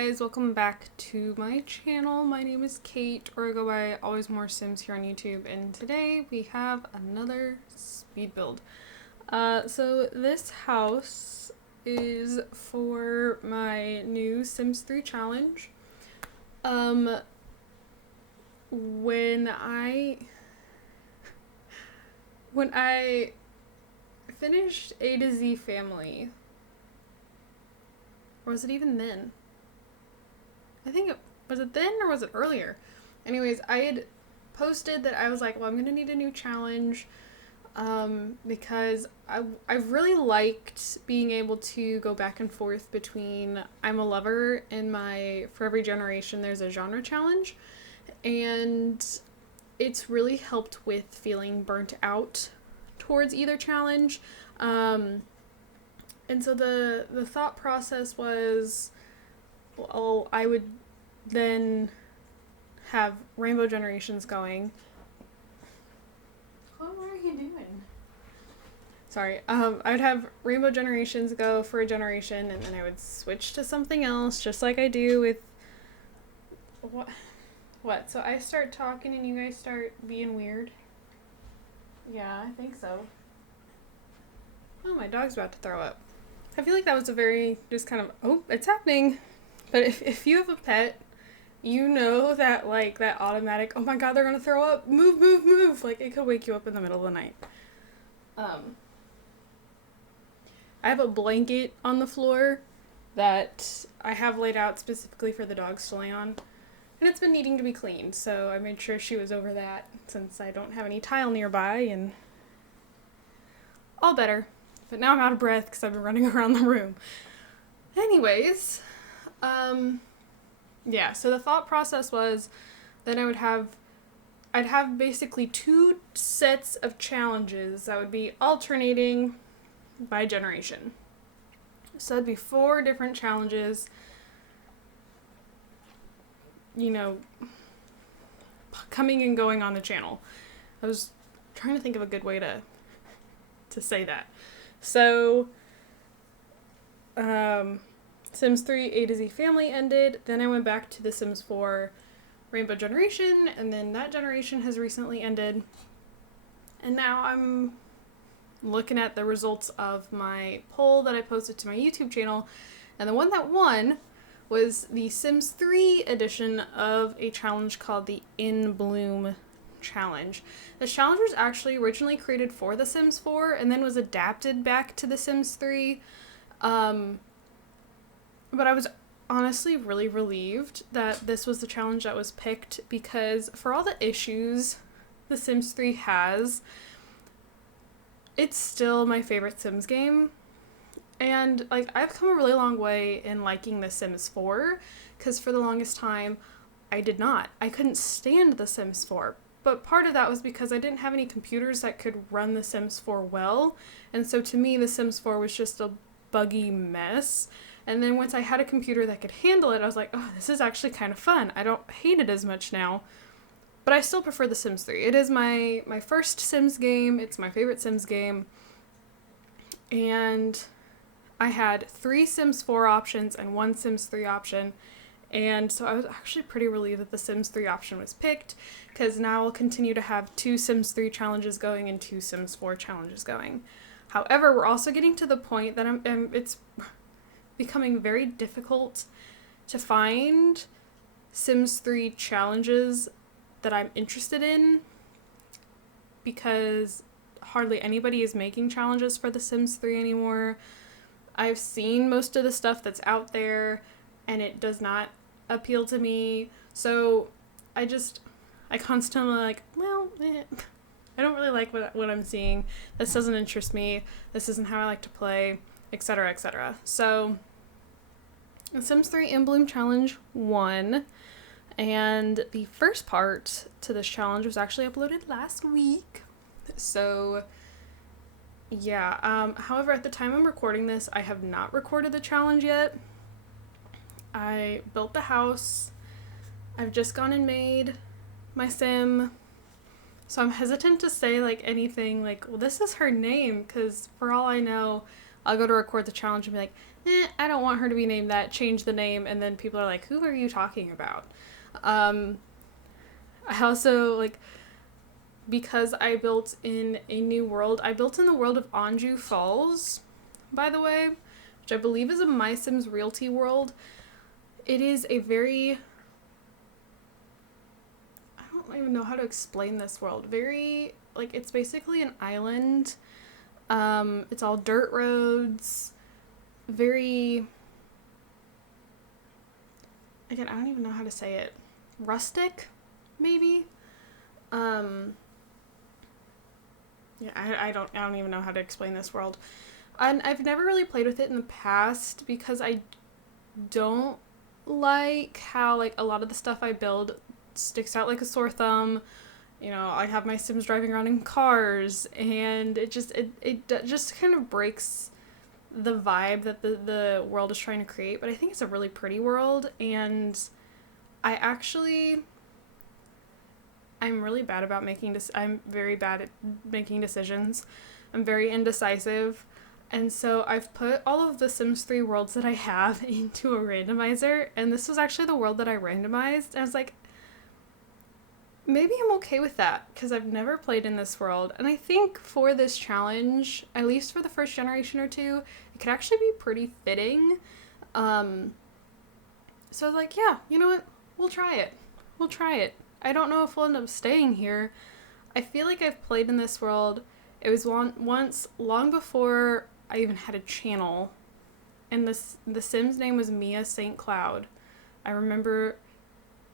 guys, welcome back to my channel. My name is Kate, or I go by AlwaysMoreSims here on YouTube, and today we have another speed build. So this house is for my new Sims 3 challenge. When I finished A to Z Family, or was it even then? Was it then or was it earlier? Anyways, I had posted that I was like, well, I'm gonna need a new challenge because I've really liked being able to go back and forth between I'm a Lover and my For Every Generation There's a Genre challenge, and it's really helped with feeling burnt out towards either challenge. And so the thought process was, well, I would then have Rainbow Generations going. What are you doing? Sorry. I would have Rainbow Generations go for a generation, and then I would switch to something else, just like I do with... What? So I start talking and you guys start being weird? Yeah, I think so. Oh, my dog's about to throw up. I feel like that was a very just kind of, oh, it's happening. But if you have a pet, you know that, like, that automatic, oh my god, they're gonna throw up, move, move, move. Like, it could wake you up in the middle of the night. I have a blanket on the floor that I have laid out specifically for the dogs to lay on. And it's been needing to be cleaned, so I made sure she was over that since I don't have any tile nearby, and all better. But now I'm out of breath because I've been running around the room. Anyways, yeah, so the thought process was that I'd have basically 2 sets of challenges that would be alternating by generation. So it'd be 4 different challenges, you know, coming and going on the channel. I was trying to think of a good way to say that. So, Sims 3 A to Z Family ended, then I went back to The Sims 4 Rainbow Generation, and then that generation has recently ended. And now I'm looking at the results of my poll that I posted to my YouTube channel, and the one that won was the Sims 3 edition of a challenge called the In Bloom challenge. The challenge was actually originally created for The Sims 4 and then was adapted back to The Sims 3. But I was honestly really relieved that this was the challenge that was picked, because for all the issues The Sims 3 has, it's still my favorite Sims game. And, like, I've come a really long way in liking The Sims 4, because for the longest time, I did not. I couldn't stand The Sims 4. But part of that was because I didn't have any computers that could run The Sims 4 well. And so to me, The Sims 4 was just a buggy mess. And then once I had a computer that could handle it, I was like, oh, this is actually kind of fun. I don't hate it as much now. But I still prefer The Sims 3. It is my first Sims game. It's my favorite Sims game. And I had 3 Sims 4 options and 1 Sims 3 option. And so I was actually pretty relieved that the Sims 3 option was picked, because now I'll continue to have 2 Sims 3 challenges going and 2 Sims 4 challenges going. However, we're also getting to the point that it's becoming very difficult to find Sims 3 challenges that I'm interested in, because hardly anybody is making challenges for The Sims 3 anymore. I've seen most of the stuff that's out there, and it does not appeal to me. So I constantly like, well, I don't really like what I'm seeing. This doesn't interest me. This isn't how I like to play, etc., etc. So the Sims 3 In Bloom Challenge won, and the first part to this challenge was actually uploaded last week. So yeah, however, at the time I'm recording this, I have not recorded the challenge yet. I built the house. I've just gone and made my sim. So I'm hesitant to say, like, anything like, well, this is her name, because for all I know, I'll go to record the challenge and be like, I don't want her to be named that, change the name, and then people are like, who are you talking about? I also, like, because I built in a new world, I built in the world of Anjou Falls, by the way, which I believe is a My Sims Realty world. It is a very, I don't even know how to explain this world. Very, like, it's basically an island. It's all dirt roads. Very, again, I don't even know how to say it. Rustic, maybe? Yeah, I don't even know how to explain this world. And I've never really played with it in the past because I don't like how, like, a lot of the stuff I build sticks out like a sore thumb. You know, I have my Sims driving around in cars, and it just kind of breaks the vibe that the world is trying to create. But I think it's a really pretty world, and I'm really bad about I'm very bad at making decisions. I'm very indecisive. And so I've put all of the Sims 3 worlds that I have into a randomizer, and this was actually the world that I randomized. And I was like, maybe I'm okay with that, because I've never played in this world. And I think for this challenge, at least for the first generation or two, it could actually be pretty fitting. So I was like, yeah, you know what? We'll try it. I don't know if we'll end up staying here. I feel like I've played in this world. It was once long before I even had a channel, and the Sim's name was Mia St. Cloud. I remember,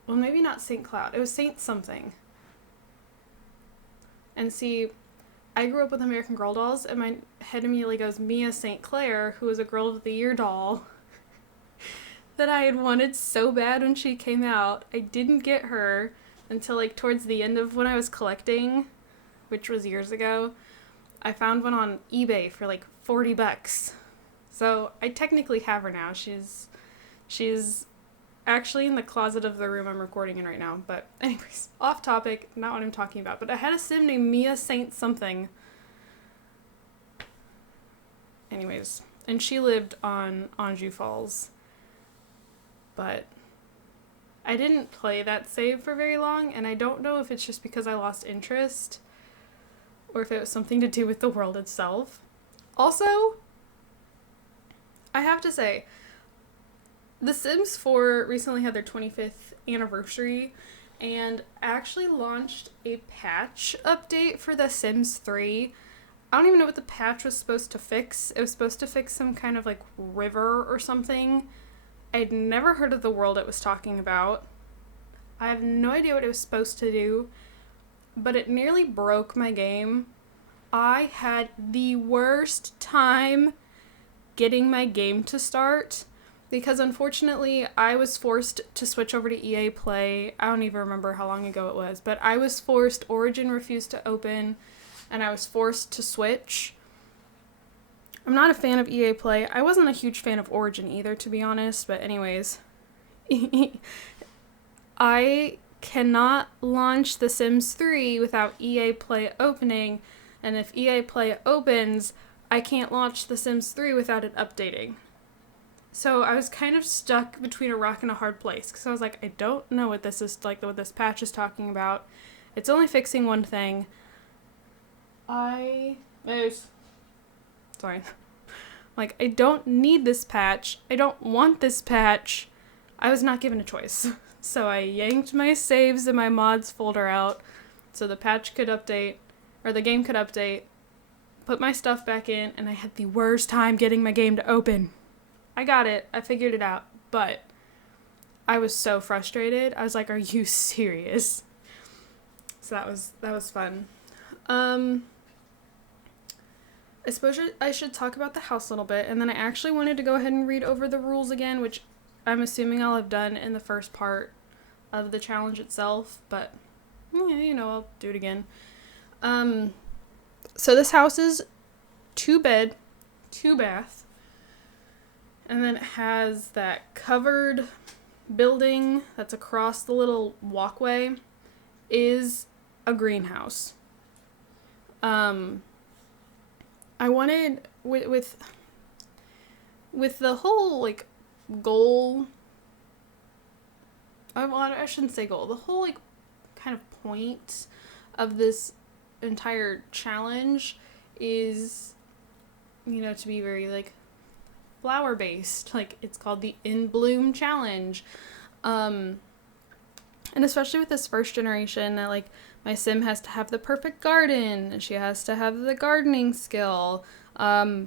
well, maybe not St. Cloud. It was Saint something. And see, I grew up with American Girl dolls, and my head immediately goes Mia St. Clair, who was a Girl of the Year doll that I had wanted so bad when she came out. I didn't get her until, like, towards the end of when I was collecting, which was years ago. I found one on eBay for like $40. So I technically have her now. She's actually in the closet of the room I'm recording in right now. But anyways, off topic, not what I'm talking about. But I had a Sim named Mia Saint something. Anyways, and she lived on Anjou Falls. But I didn't play that save for very long, and I don't know if it's just because I lost interest or if it was something to do with the world itself. Also, I have to say, The Sims 4 recently had their 25th anniversary and actually launched a patch update for The Sims 3. I don't even know what the patch was supposed to fix. It was supposed to fix some kind of, like, river or something. I'd never heard of the world it was talking about. I have no idea what it was supposed to do, but it nearly broke my game. I had the worst time getting my game to start because, unfortunately, I was forced to switch over to EA Play. I don't even remember how long ago it was, but I was forced. Origin refused to open, and I was forced to switch. I'm not a fan of EA Play. I wasn't a huge fan of Origin either, to be honest, but anyways. I cannot launch The Sims 3 without EA Play opening, and if EA Play opens, I can't launch The Sims 3 without it updating. So I was kind of stuck between a rock and a hard place, because I was like, I don't know what this is, like, what this patch is talking about. It's only fixing one thing. Sorry. Like, I don't need this patch. I don't want this patch. I was not given a choice. So I yanked my saves in my mods folder out so the patch could update, or the game could update, put my stuff back in, and I had the worst time getting my game to open. I got it. I figured it out. But I was so frustrated. I was like, are you serious? So that was fun. I suppose I should talk about the house a little bit, and then I actually wanted to go ahead and read over the rules again, which I'm assuming I'll have done in the first part of the challenge itself, but, yeah, you know, I'll do it again. So this house is 2 bed, 2 bath, and then it has that covered building that's across the little walkway is a greenhouse. I wanted, with with the whole, like, goal, I shouldn't say goal, the whole, like, kind of point of this entire challenge is, you know, to be very, like, flower based. Like, it's called the In Bloom Challenge. And especially with this first generation, like, my sim has to have the perfect garden. She has to have the gardening skill. We're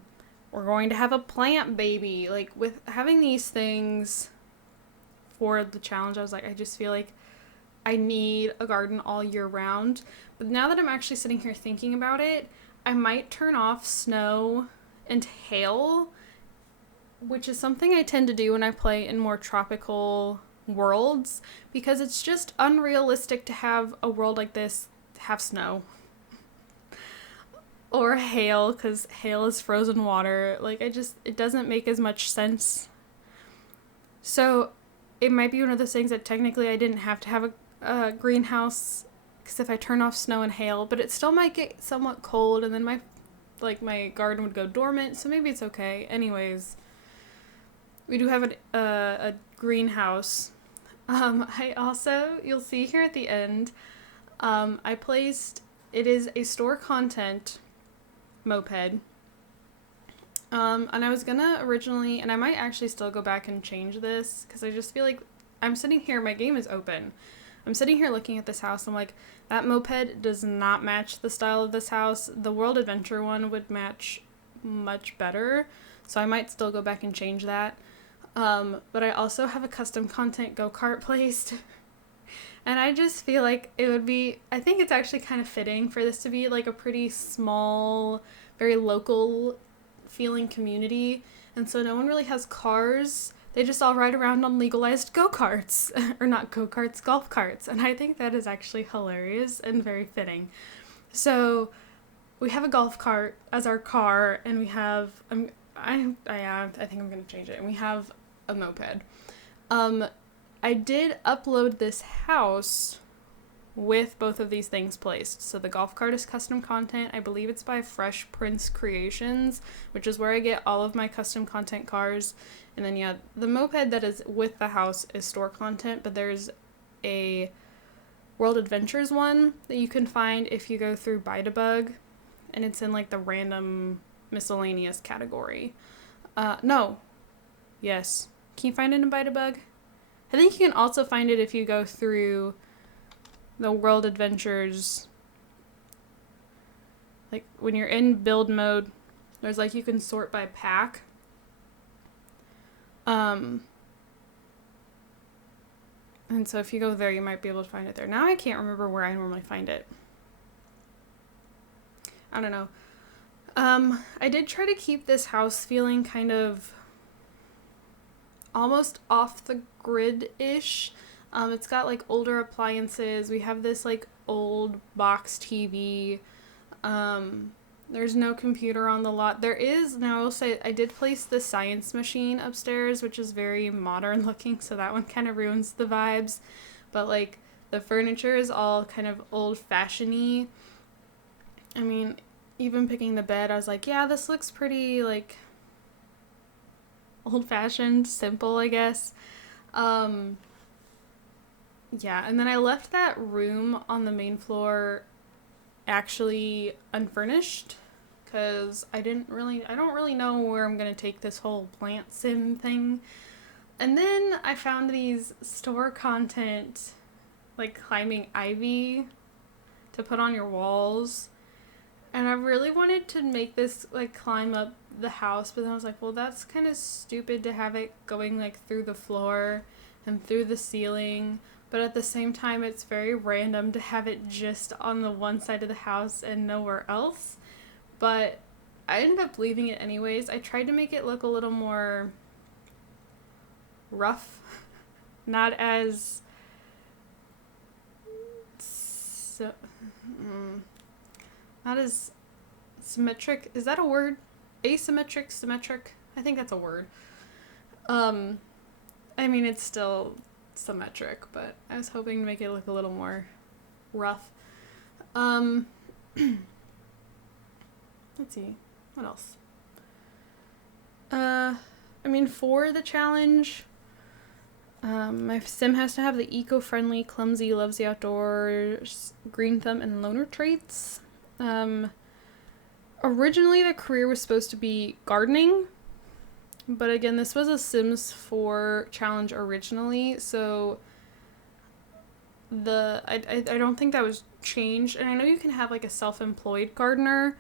going to have a plant baby. Like, with having these things for the challenge, I was like, I just feel like I need a garden all year round. But now that I'm actually sitting here thinking about it, I might turn off snow and hail, which is something I tend to do when I play in more tropical worlds, because it's just unrealistic to have a world like this have snow or hail, because hail is frozen water. Like, it doesn't make as much sense. So it might be one of those things that technically I didn't have to have a greenhouse, because if I turn off snow and hail, but it still might get somewhat cold, and then my garden would go dormant, so maybe it's okay. Anyways, we do have a greenhouse. I also, you'll see here at the end, I placed, it is a store content moped. And I was gonna originally, and I might actually still go back and change this, because I just feel like I'm sitting here, my game is open. I'm sitting here looking at this house, I'm like, that moped does not match the style of this house. The World Adventure one would match much better, so I might still go back and change that. But I also have a custom content go-kart placed. And I just feel like it would be, I think it's actually kind of fitting for this to be like a pretty small, very local feeling community. And so no one really has cars. They just all ride around on legalized go-karts. Or not go-karts, golf carts. And I think that is actually hilarious and very fitting. So we have a golf cart as our car, and we have, I think I'm going to change it. And we have a moped. I did upload this house with both of these things placed. So the golf cart is custom content. I believe it's by Fresh Prince Creations, which is where I get all of my custom content cars. And then, yeah, the moped that is with the house is store content, but there's a World Adventures one that you can find if you go through Buy-to-Bug, and it's in, like, the random miscellaneous category. No. Yes. Can you find it in Buy-to-Bug? I think you can also find it if you go through the World Adventures. Like, when you're in build mode, there's, like, you can sort by pack. And so if you go there, you might be able to find it there. Now I can't remember where I normally find it. I don't know. I did try to keep this house feeling kind of almost off the grid-ish. It's got, like, older appliances. We have this, like, old box TV. There's no computer on the lot. There is, now I will say, I did place the science machine upstairs, which is very modern looking, so that one kind of ruins the vibes. But, like, the furniture is all kind of old-fashioned-y. I mean, even picking the bed, I was like, yeah, this looks pretty, like, old-fashioned, simple, I guess. Yeah, and then I left that room on the main floor actually unfurnished, because I don't really know where I'm going to take this whole plant sim thing. And then I found these store content, like, climbing ivy to put on your walls. And I really wanted to make this, like, climb up the house, but then I was like, well, that's kind of stupid to have it going, like, through the floor and through the ceiling. But at the same time, it's very random to have it just on the one side of the house and nowhere else. But I ended up leaving it anyways. I tried to make it look a little more rough. Not as not as symmetric. Is that a word? Asymmetric, symmetric? I think that's a word. I mean, it's still symmetric, but I was hoping to make it look a little more rough. Let's see. What else? for the challenge, my sim has to have the eco-friendly, clumsy, loves the outdoors, green thumb, and loner traits. Originally, the career was supposed to be gardening, but again, this was a Sims 4 challenge originally, so I don't think that was changed. And I know you can have like a self-employed gardener,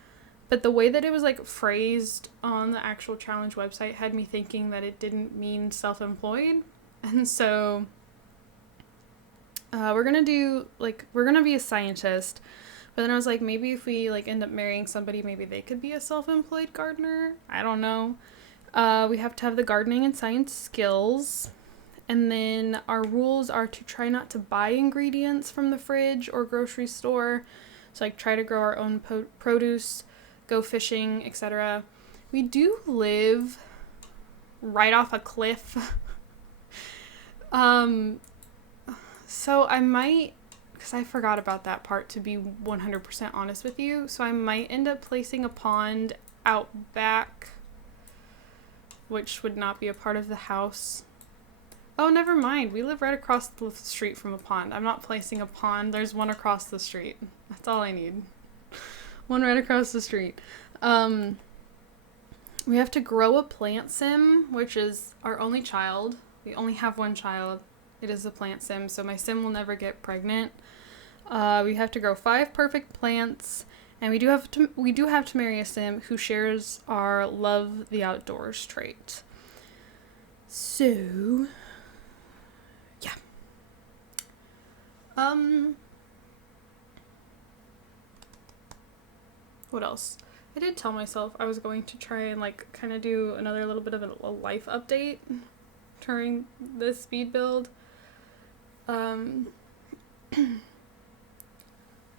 but the way that it was like phrased on the actual challenge website had me thinking that it didn't mean self-employed. And so we're gonna be a scientist, but then I was like, maybe if we like end up marrying somebody, maybe they could be a self-employed gardener. I don't know. We have to have the gardening and science skills. And then our rules are to try not to buy ingredients from the fridge or grocery store. So like try to grow our own produce, go fishing, etc. We do live right off a cliff. So I might, because I forgot about that part, to be 100% honest with you. So I might end up placing a pond out back, which would not be a part of the house. Oh, never mind. We live right across the street from a pond. I'm not placing a pond. There's one across the street. That's all I need. One right across the street. We have to grow a plant sim, which is our only child. We only have one child. It is a plant sim, so my sim will never get pregnant. We have to grow 5 perfect plants, and we do have to marry a sim who shares our love the outdoors trait. So, yeah. What else? I did tell myself I was going to try and like kind of do another little bit of a life update during this speed build. I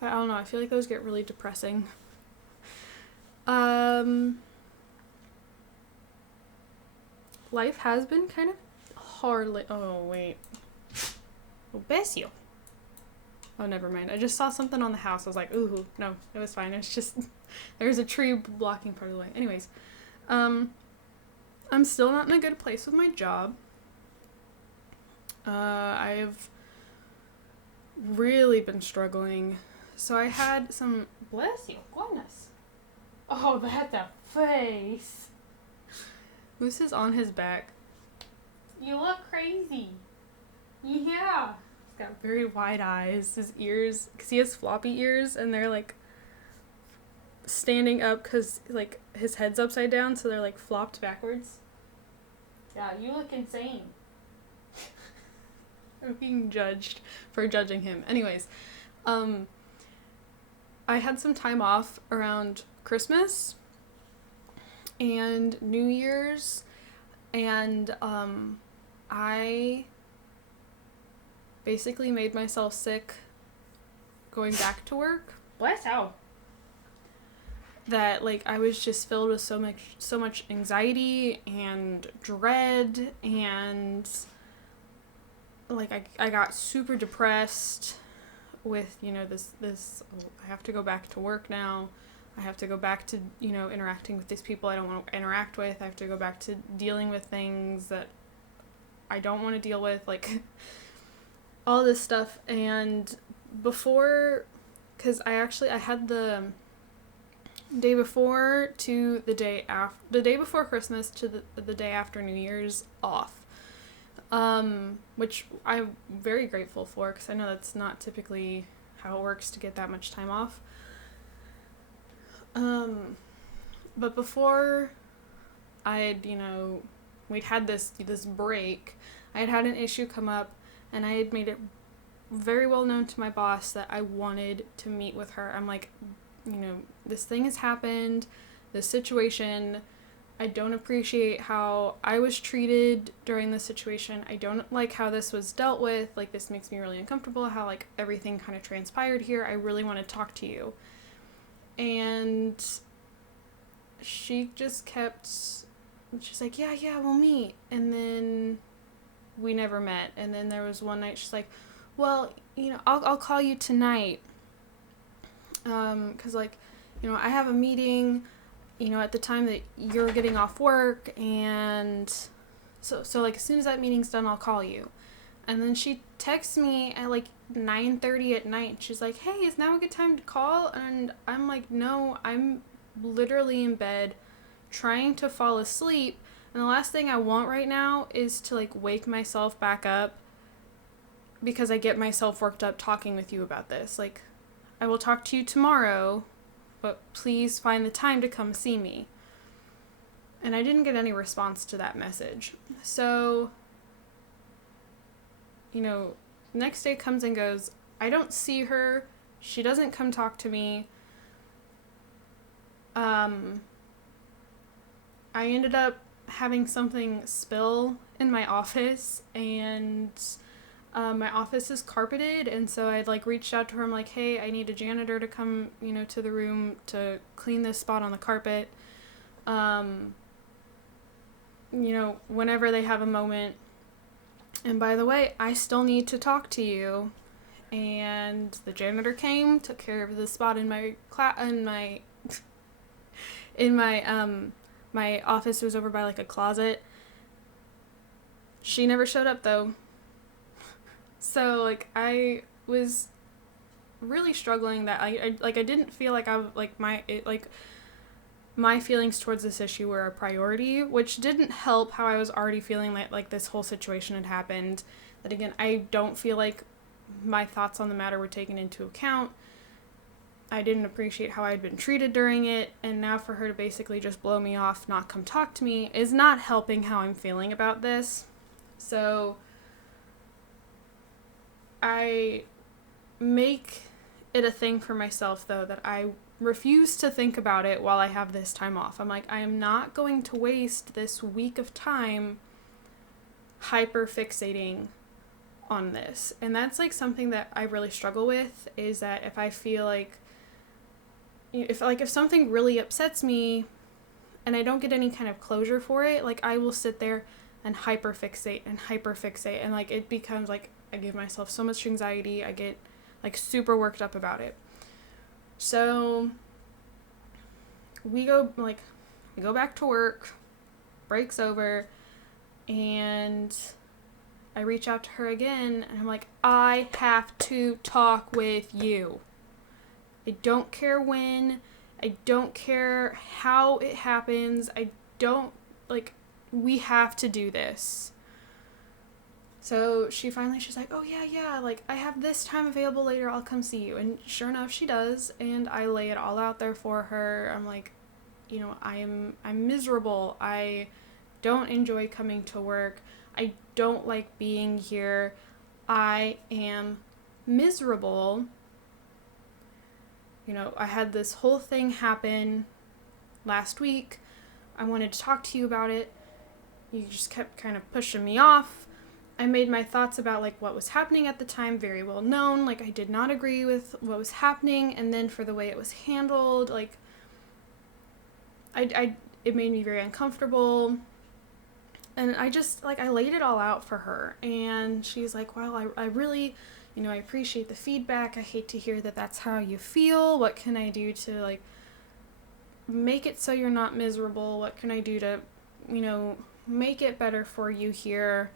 don't know, I feel like those get really depressing. Life has been kind of hard. Oh, wait. Oh, bless you. Oh, never mind. I just saw something on the house. I was like, ooh, no, it was fine. It's just, there's a tree blocking part of the way. Anyways, I'm still not in a good place with my job. I've really been struggling. So I had some, bless you, goodness. Oh, that's a face. Moose is on his back. You look crazy. Yeah. He's got very wide eyes. His ears, because he has floppy ears, and they're like standing up because like his head's upside down, so they're like flopped backwards. Yeah, you look insane. I'm being judged for judging him. Anyways, I had some time off around Christmas and New Year's, and I basically made myself sick going back to work. Bless out. That like I was just filled with so much anxiety and dread, and like I got super depressed with, you know, this I have to go back to work now. I have to go back to, you know, interacting with these people I don't want to interact with. I have to go back to dealing with things that I don't want to deal with, like all this stuff. And before, because I had the day before to the day before Christmas to the day after New Year's off. Which I'm very grateful for, because I know that's not typically how it works to get that much time off. But before we'd had this break, I had an issue come up, and I had made it very well known to my boss that I wanted to meet with her. I'm like, you know, this thing has happened, this situation, I don't appreciate how I was treated during this situation. I don't like how this was dealt with. Like, this makes me really uncomfortable, how, like, everything kind of transpired here. I really want to talk to you. And she just kept, she's like, yeah, we'll meet. And then we never met. And then there was one night she's like, well, you know, I'll call you tonight. 'Cause, like, you know, I have a meeting, you know, at the time that you're getting off work, and So like as soon as that meeting's done, I'll call you. And then she texts me at like 9:30 at night. She's like, hey, is now a good time to call? And I'm like, no, I'm literally in bed trying to fall asleep. And the last thing I want right now is to like wake myself back up because I get myself worked up talking with you about this. Like, I will talk to you tomorrow, but please find the time to come see me. And I didn't get any response to that message. So, you know, next day comes and goes. I don't see her. She doesn't come talk to me. I ended up having something spill in my office, and my office is carpeted, and so I'd like reached out to her. I'm like, hey, I need a janitor to come, you know, to the room to clean this spot on the carpet. You know, whenever they have a moment. And by the way, I still need to talk to you. And the janitor came, took care of the spot in my my office was over by like a closet. She never showed up though. So like I was really struggling that I didn't feel like my feelings towards this issue were a priority, which didn't help how I was already feeling like this whole situation had happened. That again, I don't feel like my thoughts on the matter were taken into account. I didn't appreciate how I had been treated during it, and now for her to basically just blow me off, not come talk to me, is not helping how I'm feeling about this. So I make it a thing for myself, though, that I refuse to think about it while I have this time off. I'm like, I am not going to waste this week of time hyper fixating on this. And that's like something that I really struggle with, is that if I feel like if something really upsets me and I don't get any kind of closure for it, like I will sit there and hyper fixate and like it becomes like I give myself so much anxiety. I get like super worked up about it. So we go back to work, break's over, and I reach out to her again, and I'm like, I have to talk with you. I don't care when, I don't care how it happens, we have to do this. So she's like, oh yeah, like I have this time available later, I'll come see you. And sure enough, she does, and I lay it all out there for her. I'm like, you know, I'm miserable. I don't enjoy coming to work. I don't like being here. I am miserable. You know, I had this whole thing happen last week. I wanted to talk to you about it. You just kept kind of pushing me off. I made my thoughts about like what was happening at the time very well known. Like I did not agree with what was happening, and then for the way it was handled, like it made me very uncomfortable. And I just like I laid it all out for her, and she's like, well, I really, you know, I appreciate the feedback. I hate to hear that that's how you feel. What can I do to like make it so you're not miserable? What can I do to, you know, make it better for you here?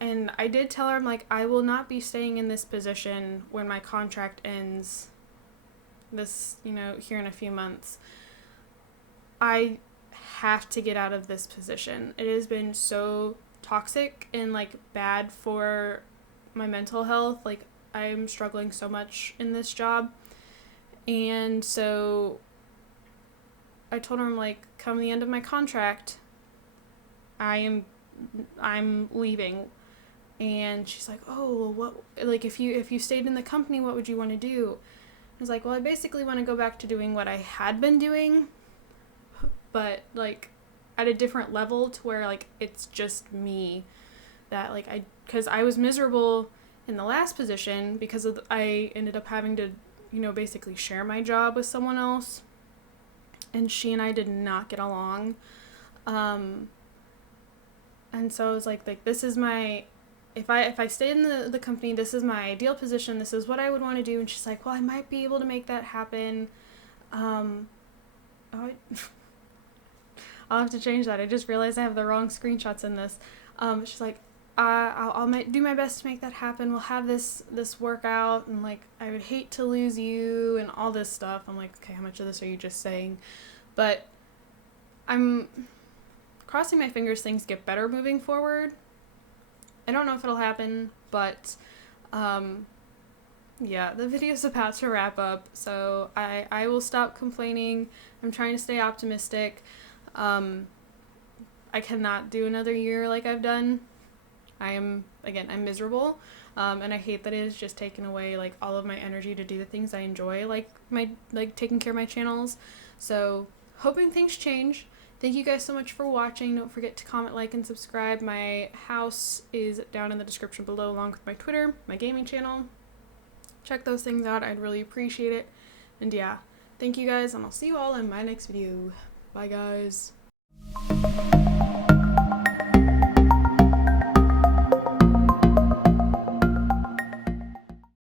And I did tell her, I'm like, I will not be staying in this position when my contract ends this, you know, here in a few months. I have to get out of this position. It has been so toxic and like bad for my mental health. Like I'm struggling so much in this job. And so I told her, I'm like, come the end of my contract, I'm leaving. And she's like, oh, what, like if you stayed in the company, what would you want to do? I was like, well, I basically want to go back to doing what I had been doing, but like at a different level, to where like it's just me, that like because I was miserable in the last position because I ended up having to, you know, basically share my job with someone else, and she and I did not get along. And so I was like this is my, if I stay in the company, this is my ideal position, this is what I would want to do. And she's like, well, I might be able to make that happen. I'll have to change that. I just realized I have the wrong screenshots in this. She's like, I'll do my best to make that happen. We'll have this workout, and like, I would hate to lose you and all this stuff. I'm like, okay, how much of this are you just saying? But I'm crossing my fingers things get better moving forward. I don't know if it'll happen, but yeah, the video's about to wrap up, so I will stop complaining. I'm trying to stay optimistic. I cannot do another year like I've done. I'm miserable, and I hate that it has just taken away like all of my energy to do the things I enjoy, like taking care of my channels. So hoping things change. Thank you guys so much for watching. Don't forget to comment, like, and subscribe. My house is down in the description below, along with my Twitter, my gaming channel. Check those things out. I'd really appreciate it. And yeah, thank you guys, and I'll see you all in my next video. Bye, guys.